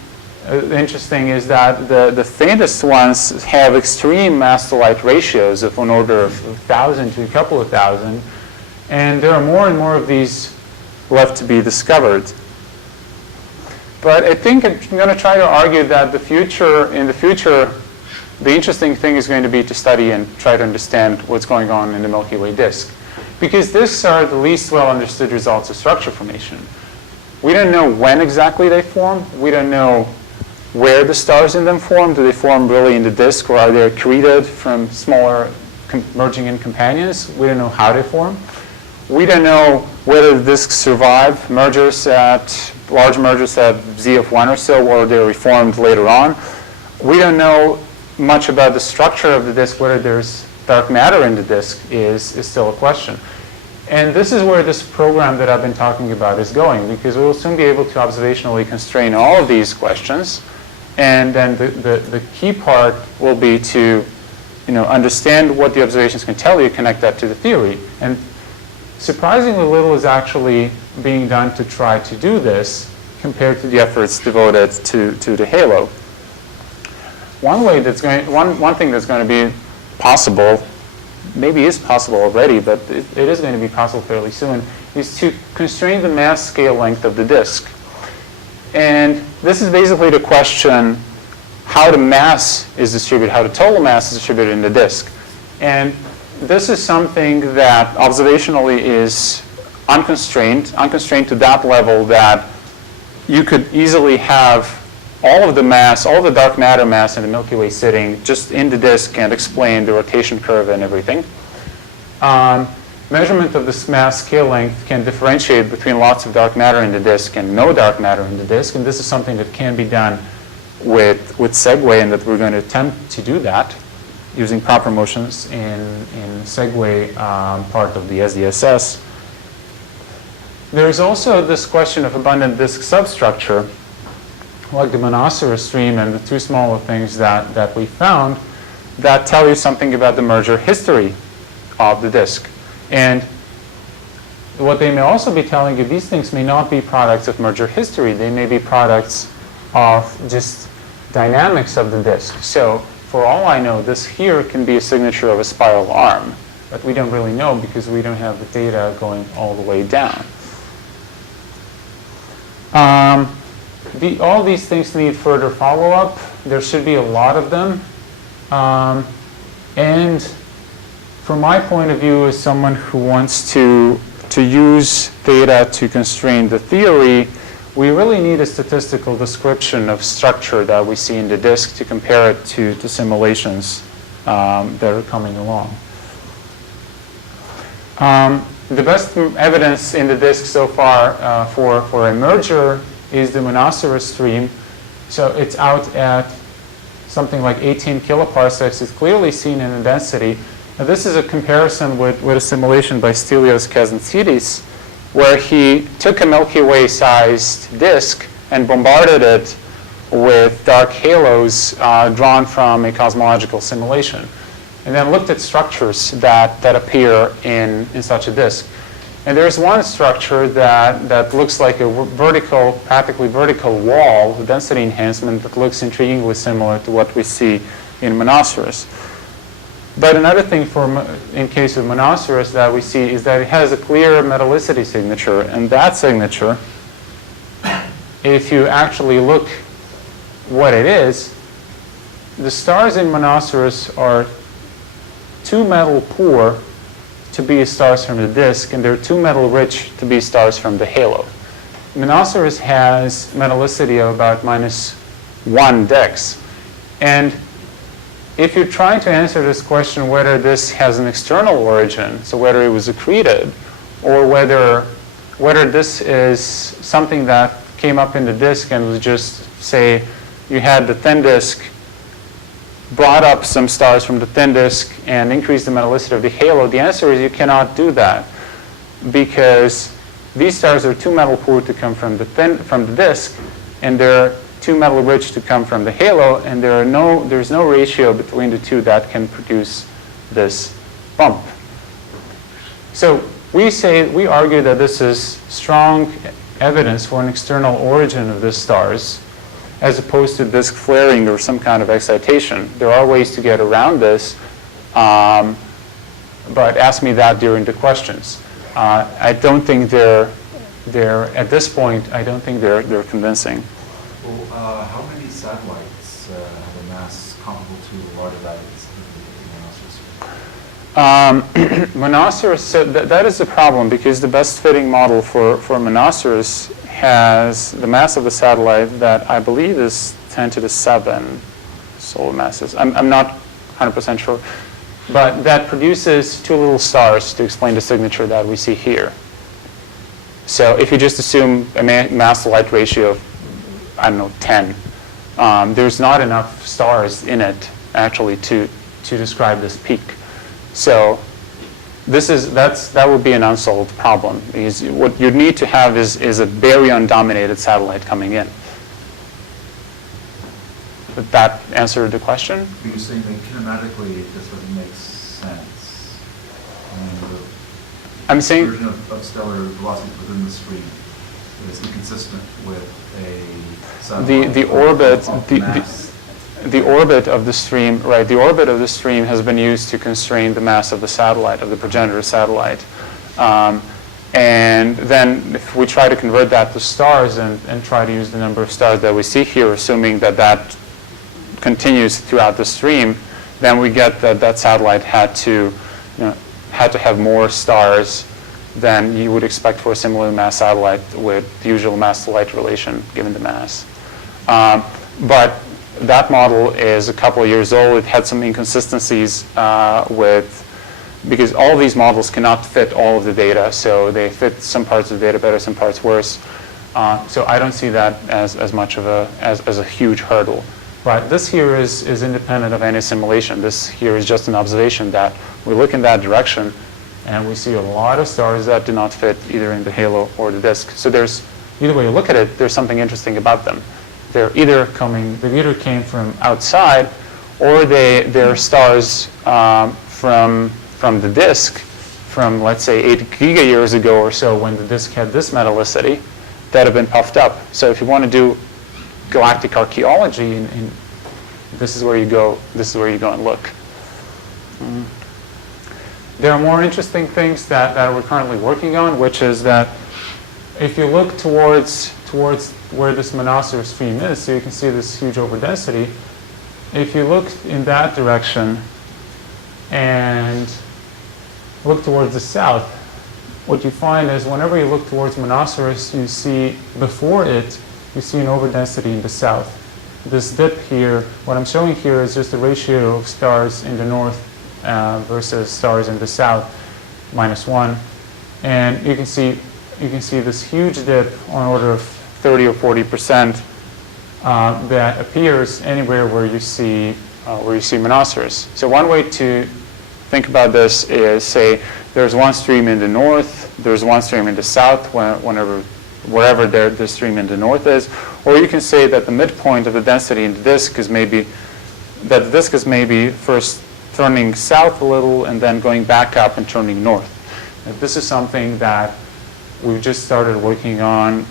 interesting is that the faintest ones have extreme mass-to-light ratios of an order of 1,000 to a couple of thousand, and there are more and more of these left to be discovered. But I think I'm going to try to argue that in the future, the interesting thing is going to be to study and try to understand what's going on in the Milky Way disk. Because disks are the least well understood results of structure formation. We don't know when exactly they form. We don't know where the stars in them form. Do they form really in the disk, or are they accreted from smaller merging in companions? We don't know how they form. We don't know whether the disks survive large mergers at Z of 1 or so, or they're reformed later on. We don't know much about the structure of the disk. Whether there's dark matter in the disk is still a question. And this is where this program that I've been talking about is going, because we will soon be able to observationally constrain all of these questions. And then the key part will be to understand what the observations can tell you, connect that to the theory. And surprisingly little is actually being done to try to do this compared to the efforts devoted to the halo. One thing that's going to be possible, maybe is possible already, but it is going to be possible fairly soon, is to constrain the mass scale length of the disk. And this is basically the question how the mass is distributed, how the total mass is distributed in the disk. And this is something that observationally is unconstrained to that level that you could easily have all of the mass, all of the dark matter mass in the Milky Way sitting just in the disk and explain the rotation curve and everything. Measurement of this mass scale length can differentiate between lots of dark matter in the disk and no dark matter in the disk, and this is something that can be done with Segway, and that we're going to attempt to do that using proper motions in Segway part of the SDSS. There's also this question of abundant disk substructure, like the monoceros stream and the two smaller things that we found that tell you something about the merger history of the disk. And what they may also be telling you, these things may not be products of merger history. They may be products of just dynamics of the disk. So for all I know, this here can be a signature of a spiral arm. But we don't really know because we don't have the data going all the way down. All these things need further follow-up. There should be a lot of them. And from my point of view, as someone who wants to use data to constrain the theory, we really need a statistical description of structure that we see in the disk to compare it to simulations that are coming along. The best evidence in the disk so far for a merger is the monoceros stream. So it's out at something like 18 kiloparsecs. It's clearly seen in the density. Now this is a comparison with a simulation by Stelios Kazantzidis, where he took a Milky Way-sized disk and bombarded it with dark halos drawn from a cosmological simulation, and then looked at structures that appear in such a disk. And there's one structure that looks like a practically vertical wall, a density enhancement that looks intriguingly similar to what we see in monoceros. But another thing in case of monoceros that we see is that it has a clear metallicity signature, and that signature, if you actually look what it is, the stars in monoceros are too metal poor to be stars from the disk, and they're too metal rich to be stars from the halo. Monoceros has metallicity of about -1 dex. And if you're trying to answer this question whether this has an external origin, so whether it was accreted, or whether this is something that came up in the disk and was just, say, you had the thin disk, brought up some stars from the thin disk and increased the metallicity of the halo, the answer is you cannot do that, because these stars are too metal poor to come from the disk, and they're too metal rich to come from the halo, and there's no ratio between the two that can produce this bump. So we argue that this is strong evidence for an external origin of the stars, as opposed to disk flaring or some kind of excitation. There are ways to get around this, but ask me that during the questions. I don't think they're at this point, I don't think they're convincing. How many satellites have a mass comparable to a larger that is the Monoceros? Monoceros, so that is the problem, because the best fitting model for Monoceros has the mass of the satellite that I believe is 10 to the 7 solar masses. I'm not 100% sure. But that produces two little stars to explain the signature that we see here. So if you just assume a mass-to-light ratio of, I don't know, 10, there's not enough stars in it, actually, to describe this peak. So that would be an unsolved problem, because what you'd need to have is a baryon-dominated satellite coming in. Did that answer the question? But you're saying that kinematically it just doesn't make sense. I mean, I'm saying version of stellar velocities within the stream is inconsistent with a satellite. the orbit mass. the orbit of the stream, right? The orbit of the stream has been used to constrain the mass of the satellite, of the progenitor satellite. And then if we try to convert that to stars and try to use the number of stars that we see here, assuming that continues throughout the stream, then we get that satellite had to have more stars than you would expect for a similar mass satellite with the usual mass-to-light relation given the mass. But that model is a couple of years old. It had some inconsistencies because all these models cannot fit all of the data, so they fit some parts of the data better, some parts worse. So I don't see that as much of as a huge hurdle. But this here is independent of any simulation. This here is just an observation that we look in that direction and we see a lot of stars that do not fit either in the halo or the disk. So there's, either way you look at it, there's something interesting about them. They either came from outside, or they're stars from the disk from, let's say, 8 giga-years ago or so, when the disk had this metallicity, that have been puffed up. So if you want to do galactic archaeology, this is where you go. This is where you go and look. There are more interesting things that we're currently working on, which is that if you look towards where this Monoceros stream is, so you can see this huge overdensity. If you look in that direction and look towards the south, what you find is whenever you look towards Monoceros, you see before it, you see an overdensity in the south. This dip here, what I'm showing here is just the ratio of stars in the north versus stars in the south, -1. And you can see this huge dip on order of 30 or 40% that appears anywhere where you see Monoceros. So one way to think about this is, say, there's one stream in the north, there's one stream in the south, wherever the stream in the north is, or you can say that the midpoint of the density in the disk is maybe first turning south a little and then going back up and turning north. And this is something that we've just started working on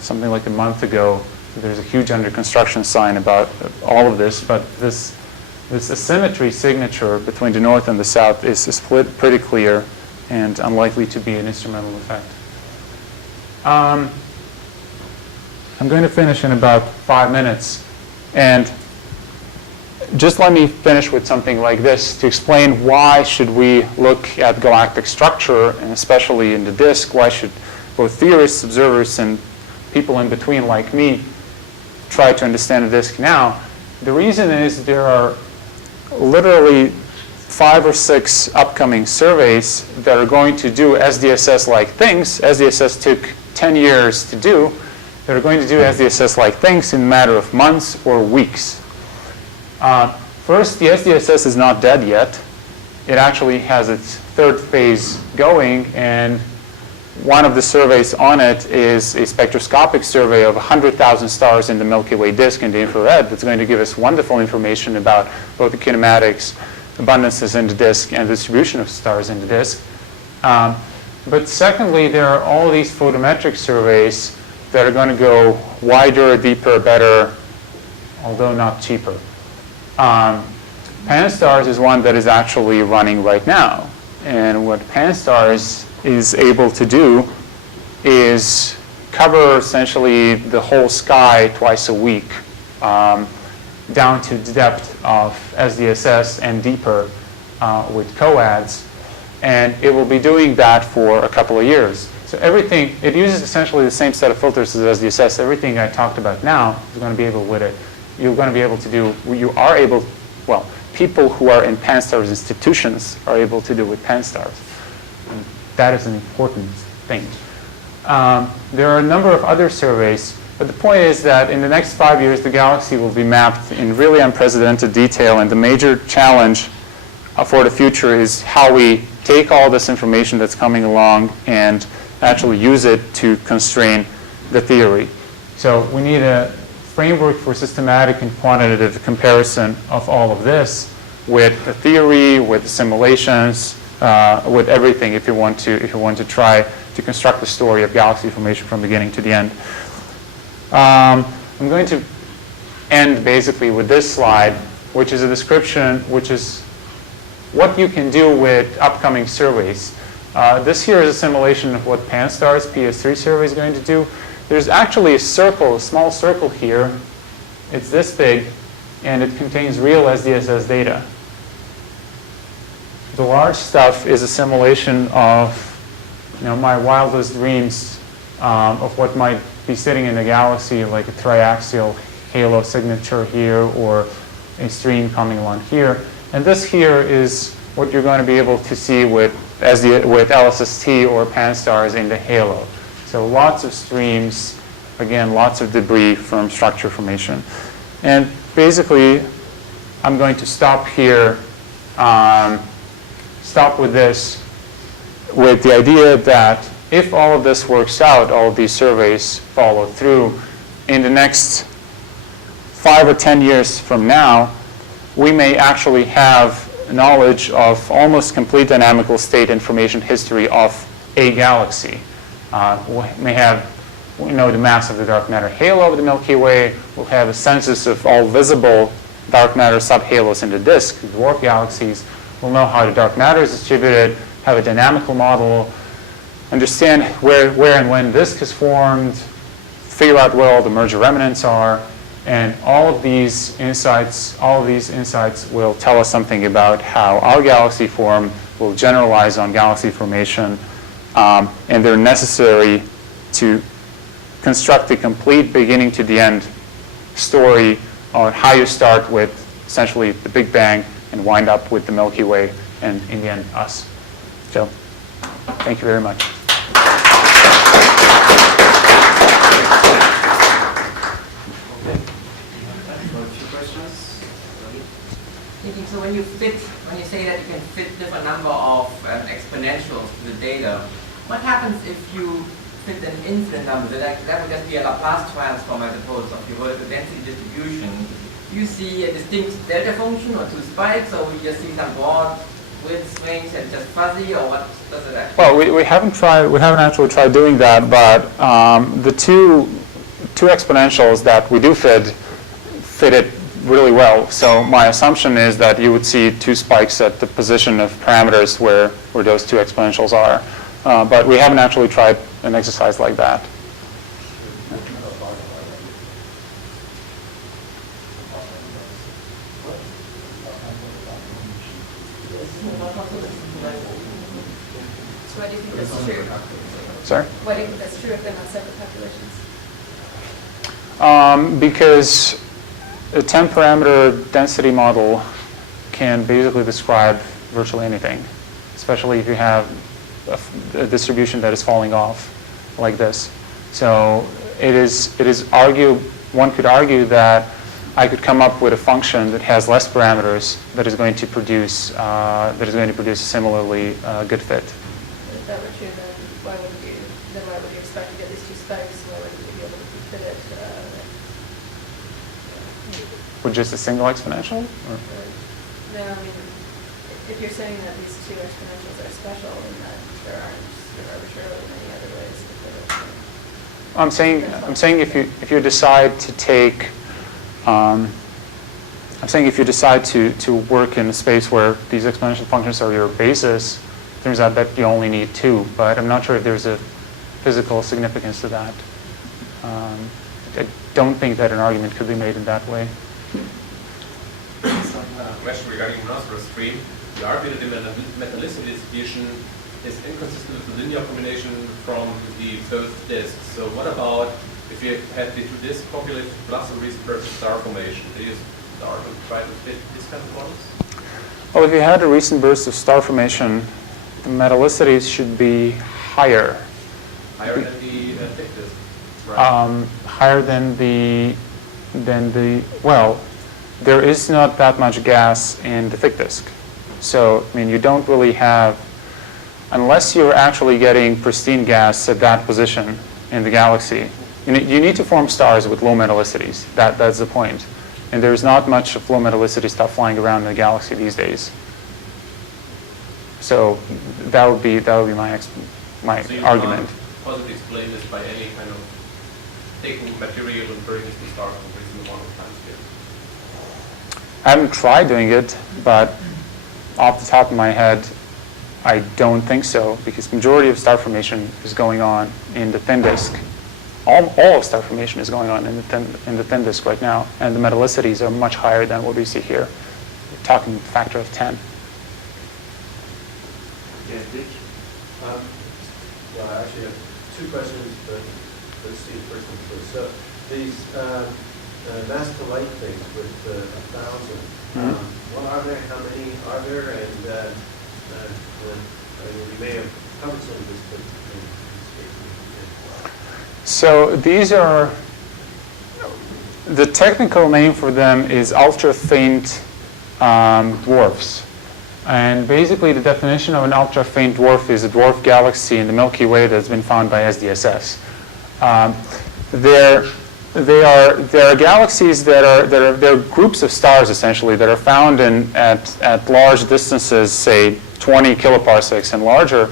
something like a month ago. There's a huge under construction sign about all of this, but this asymmetry signature between the north and the south is pretty clear and unlikely to be an instrumental effect. I'm going to finish in about 5 minutes, and just let me finish with something like this to explain why should we look at galactic structure, and especially in the disk. Why should both theorists, observers, and people in between like me try to understand the disk now? The reason is there are literally 5 or 6 upcoming surveys that are going to do SDSS-like things. SDSS took 10 years to do. They're going to do SDSS-like things in a matter of months or weeks. First, the SDSS is not dead yet. It actually has its 3rd phase going, and one of the surveys on it is a spectroscopic survey of 100,000 stars in the Milky Way disk in the infrared that's going to give us wonderful information about both the kinematics, abundances in the disk, and distribution of stars in the disk. But secondly, there are all these photometric surveys that are going to go wider, deeper, better, although not cheaper. Pan-STARRS is one that is actually running right now. And what Pan-STARRS is able to do is cover essentially the whole sky twice a week, down to the depth of SDSS and deeper with coads. And it will be doing that for a couple of years. So everything, it uses essentially the same set of filters as SDSS. Everything I talked about now is going to be able with it. You're going to be able to do, you are able, well, people who are in Pan-STARRS institutions are able to do with Pan-STARRS. And that is an important thing. There are a number of other surveys, but the point is that in the next 5 years, the galaxy will be mapped in really unprecedented detail, and the major challenge for the future is how we take all this information that's coming along and actually use it to constrain the theory. So we need a framework for systematic and quantitative comparison of all of this with the theory, with the simulations, with everything if you want to try to construct the story of galaxy formation from beginning to the end. I'm going to end basically with this slide, which is a description, which is what you can do with upcoming surveys. This here is a simulation of what Pan-STARRS PS3 survey is going to do. There's actually a circle, a small circle here. It's this big, and it contains real SDSS data. The large stuff is a simulation of, my wildest dreams of what might be sitting in the galaxy, like a triaxial halo signature here, or a stream coming along here. And this here is what you're going to be able to see with LSST or Pan-STARRS in the halo. So lots of streams, again, lots of debris from structure formation. And basically, I'm going to stop here, stop with this, with the idea that if all of this works out, all of these surveys follow through, in the next 5 or 10 years from now, we may actually have knowledge of almost complete dynamical state information history of a galaxy. We know the mass of the dark matter halo of the Milky Way. We'll have a census of all visible dark matter subhalos in the disk, dwarf galaxies. We'll know how the dark matter is distributed, have a dynamical model, understand where and when disk is formed, figure out where all the merger remnants are, and all of these insights will tell us something about how our galaxy form will generalize on galaxy formation, and they're necessary to construct a complete beginning to the end story on how you start with essentially the Big Bang and wind up with the Milky Way and in the end us. So, thank you very much. So when you say that you can fit different number of exponentials to the data, what happens if you fit an infinite number? That would just be a Laplace transform, I suppose, of your vertical density distribution. Do you see a distinct delta function or two spikes, or we just see some broad width swings and just fuzzy, or what does it actually? Well, we haven't actually tried doing that, but the two exponentials that we do fit it really well. So my assumption is that you would see two spikes at the position of parameters where those two exponentials are. But we haven't actually tried an exercise like that. So why do you think that's true? Sorry? Why do you think that's true if they're not separate populations? Because a 10-parameter density model can basically describe virtually anything, especially if you have a distribution that is falling off like this. So one could argue that I could come up with a function that has less parameters that is going to produce a similarly good fit. If that were true, then why would you expect to get these two spikes? Why wouldn't you be able to fit it? With just a single exponential? Or? No, I mean, if you're saying that these two exponentials are special and that there aren't arbitrarily many other ways to fit it. I'm saying if you decide to take, I'm saying if you decide to work in a space where these exponential functions are your basis, it turns out that you only need two. But I'm not sure if there's a physical significance to that. I don't think that an argument could be made in that way. Some question regarding rhinoceros stream. You argue that the metallicity distribution is inconsistent with the linear combination from the both disks. So what about if you had the two disk population plus a recent burst of star formation? Do you start to try to fit these kind of models? Well, if you had a recent burst of star formation, the metallicities should be higher. Higher than the thick disk, right? Higher than the, well, there is not that much gas in the thick disk. So, I mean, you don't really have, unless you're actually getting pristine gas at that position in the galaxy, you need to form stars with low metallicities. That's the point. And there's not much of low metallicity stuff flying around in the galaxy these days. So that would be my So you argument. can't possibly explain this by any kind of taking material and burning it to stars and raising the one time scale? I haven't tried doing it, but off the top of my head, I don't think so, because majority of star formation is going on in the thin disk. All of star formation is going on in the thin disk right now, and the metallicities are much higher than what we see here. We're talking a factor of 10. Yes, Dick? Well, I actually have two questions, but let's see the first one first. So these mass to light things with 1,000, what are they? How many are there? And we may have covered some of this, but So these are, the technical name for them is ultra-faint dwarfs. And basically the definition of an ultra-faint dwarf is a dwarf galaxy in the Milky Way that's been found by SDSS. There are galaxies they're groups of stars essentially that are found at large distances, say 20 kiloparsecs and larger,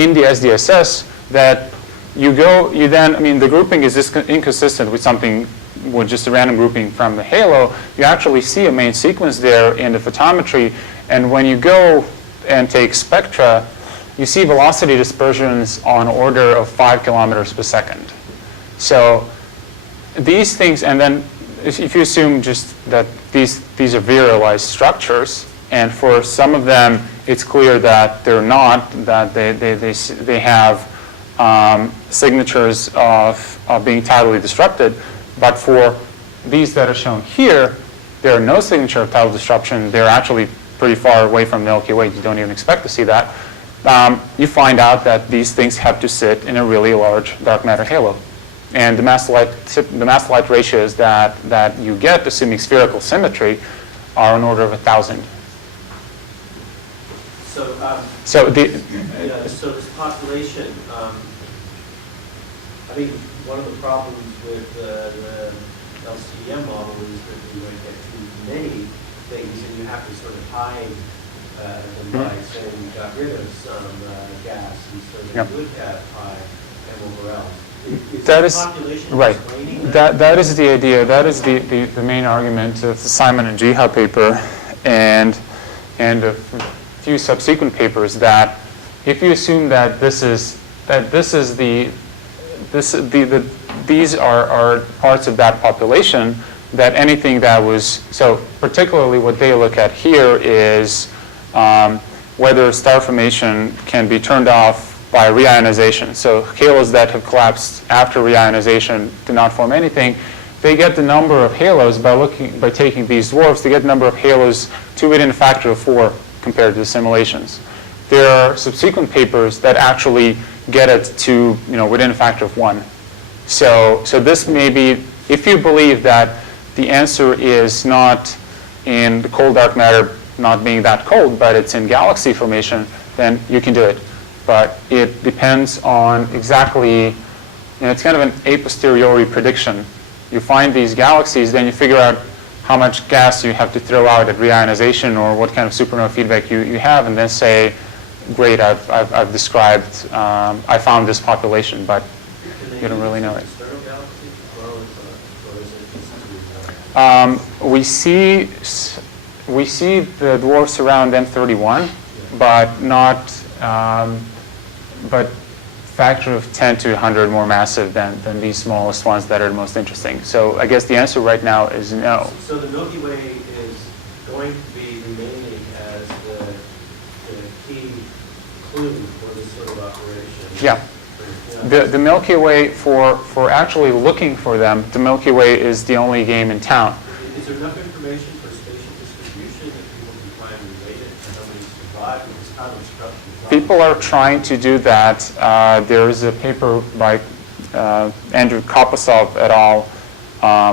in the SDSS that the grouping is inconsistent with something, with just a random grouping from the halo. You actually see a main sequence there in the photometry, and when you go and take spectra, you see velocity dispersions on order of 5 kilometers per second. So these things, and then if you assume just that these are virialized structures, and for some of them it's clear that they're not, that they have signatures of being tidally disrupted, but for these that are shown here, there are no signature of tidal disruption. They're actually pretty far away from the Milky Way. You don't even expect to see that. You find out that these things have to sit in a really large dark matter halo. And the mass to light ratios that you get, assuming spherical symmetry, are on order of 1,000. So this population, I think one of the problems with the LCM model is that we might get too many things, and you have to sort of hide them by saying we got rid of some gas, and so they would have high MORL. That is right. That is the idea. That is the main argument of the Simon and Jiha paper, and a few subsequent papers, that if you assume that these are parts of that population, that anything that was, so particularly what they look at here is whether star formation can be turned off by reionization. So halos that have collapsed after reionization do not form anything. They get the number of halos by taking these dwarfs. They get the number of halos to within a factor of 4 compared to the simulations. There are subsequent papers that actually get it to within a factor of 1. So this may be, if you believe that the answer is not in the cold dark matter not being that cold, but it's in galaxy formation, then you can do it. But it depends on exactly, it's kind of an a posteriori prediction. You find these galaxies, then you figure out how much gas you have to throw out at reionization or what kind of supernova feedback you have, and then say, great, I've described, I found this population, but you don't really know it. We see the dwarfs around M31, but not, but factor of 10 to 100 more massive than these smallest ones that are the most interesting. So I guess the answer right now is no. So the Milky Way is going to be remaining as the key clue for this sort of operation? Yeah. The Milky Way, for actually looking for them, the Milky Way is the only game in town. Is there enough information for spatial distribution that people can try and relate it to how many survive? Because how to structure People are trying to do that. There is a paper by Andrew Kopasov et al.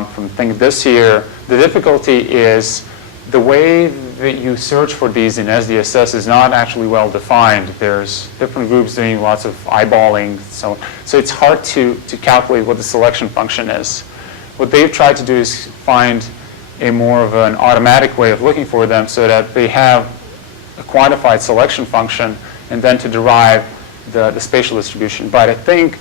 From I think this year. The difficulty is the way that you search for these in SDSS is not actually well defined. There's different groups doing lots of eyeballing, so it's hard to calculate what the selection function is. What they've tried to do is find a more of an automatic way of looking for them so that they have a quantified selection function and then to derive the spatial distribution. But I think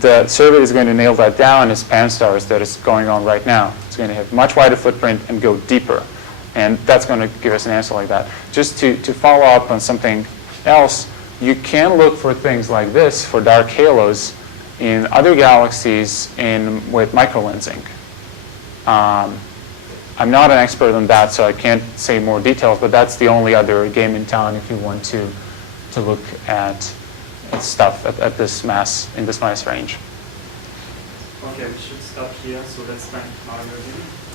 the survey is going to nail that down as pan-stars that is going on right now. It's going to have much wider footprint and go deeper. And that's going to give us an answer like that. Just to follow up on something else, you can look for things like this, for dark halos, in other galaxies with microlensing. I'm not an expert on that, so I can't say more details, but that's the only other game in town if you want to look at stuff at this mass, in this mass range. Okay, we should stop here. So let's thank Mario again.